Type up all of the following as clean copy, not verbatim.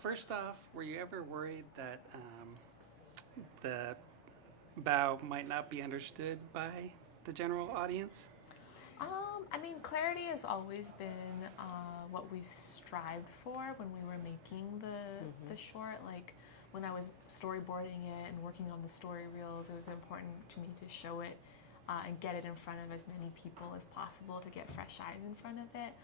first off, were you ever worried that the BAO might not be understood by the general audience? I mean, clarity has always been what we strived for when we were making the short. Like, when I was storyboarding it and working on the story reels, it was important to me to show it and get it in front of as many people as possible to get fresh eyes in front of it.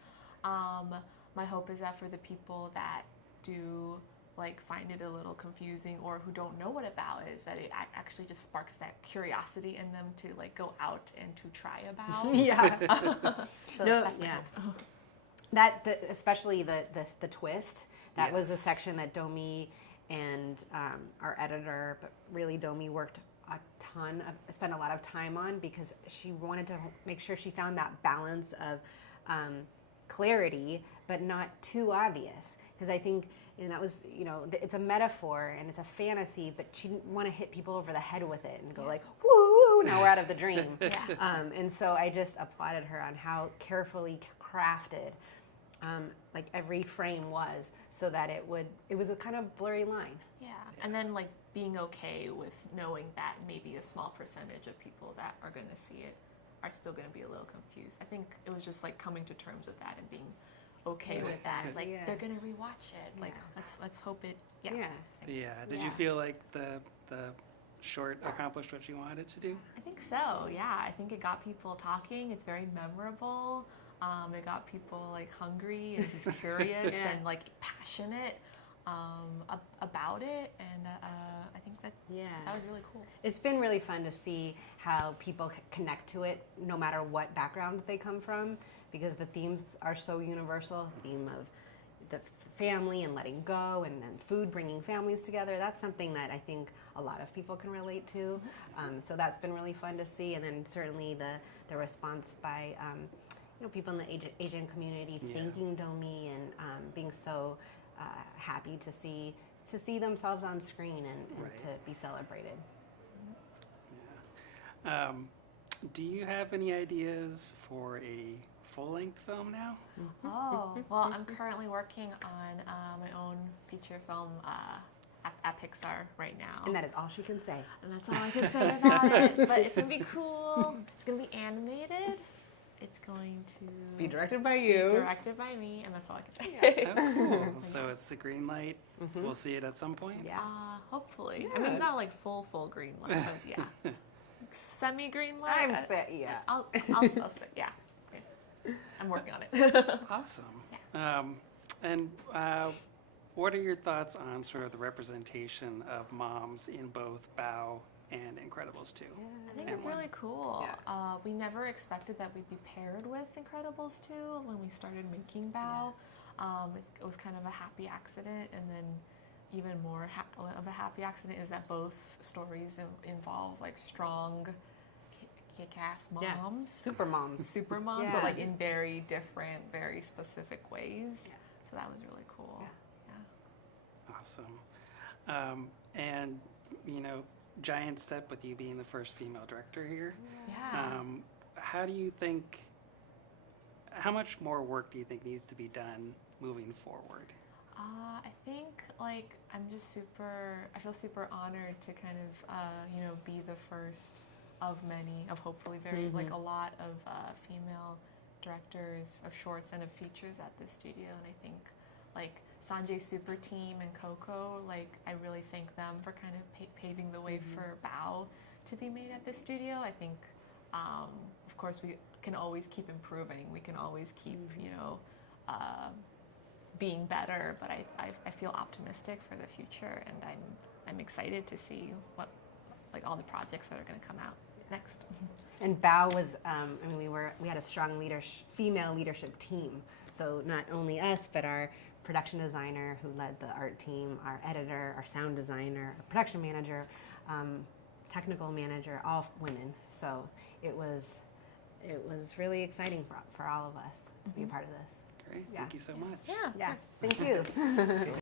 My hope is that for the people that do like find it a little confusing or who don't know what a BAO is, that it actually just sparks that curiosity in them to like go out and to try a BAO. Yeah. So No, that's my yeah. hope. Especially the twist, that was a Yes. section that Domee and our editor, but really Domee worked spent a lot of time on, because she wanted to make sure she found that balance of clarity, but not too obvious. Because I think, and that was, it's a metaphor and it's a fantasy, but she didn't want to hit people over the head with it and go like, woo, now we're out of the dream. And so I just applauded her on how carefully crafted like every frame was, so that it was a kind of blurry line. Yeah, and then like being okay with knowing that maybe a small percentage of people that are going to see it are still going to be a little confused. I think it was just like coming to terms with that and being okay with that. Like they're going to rewatch it. Like let's hope it. Yeah. Did you feel like the short accomplished what you wanted it to do? I think so. Yeah, I think it got people talking. It's very memorable. It got people like hungry and just curious and like passionate about it, and I think that was really cool. It's been really fun to see how people connect to it, no matter what background they come from, because the themes are so universal. The theme of the family and letting go, and then food bringing families together. That's something that I think a lot of people can relate to. So that's been really fun to see, and then certainly the response by people in the Asian community thanking Domee and being so happy to see themselves on screen and to be celebrated. Do you have any ideas for a full-length film now? Oh, well, I'm currently working on my own feature film at Pixar right now. And that is all she can say. And that's all I can say about it. But it's going to be cool. It's going to be animated. It's going to be directed by you. Directed by me, and that's all I can say. Oh, cool. So it's the green light. We'll see it at some point? Yeah. Hopefully. I mean, not like full green light, but yeah. Semi-green light. I'll say, yeah. I'm working on it. Awesome. Yeah. And what are your thoughts on sort of the representation of moms in both BAO and Incredibles 2? I think it's really cool. We never expected that we'd be paired with Incredibles 2 when we started making BAO. It was kind of a happy accident, and then even more of a happy accident is that both stories involve like strong, kick-ass moms. Super moms, but like in very different, very specific ways. So that was really cool. Awesome. And giant step with you being the first female director here. How much more work do you think needs to be done moving forward? I think like I feel super honored to kind of be the first of many, of hopefully like a lot of female directors of shorts and of features at this studio. And I think like Sanjay's super team and Coco, like I really thank them for kind of paving the way for BAO to be made at this studio. I think of course we can always keep improving. We can always keep being better, but I feel optimistic for the future, and I'm excited to see what like all the projects that are going to come out next. And BAO was we had a strong female leadership team. So not only us, but our production designer who led the art team, our editor, our sound designer, our production manager, technical manager, all women. So it was really exciting for all of us to be a part of this. Great. Thank you so much. Yeah. Thank you.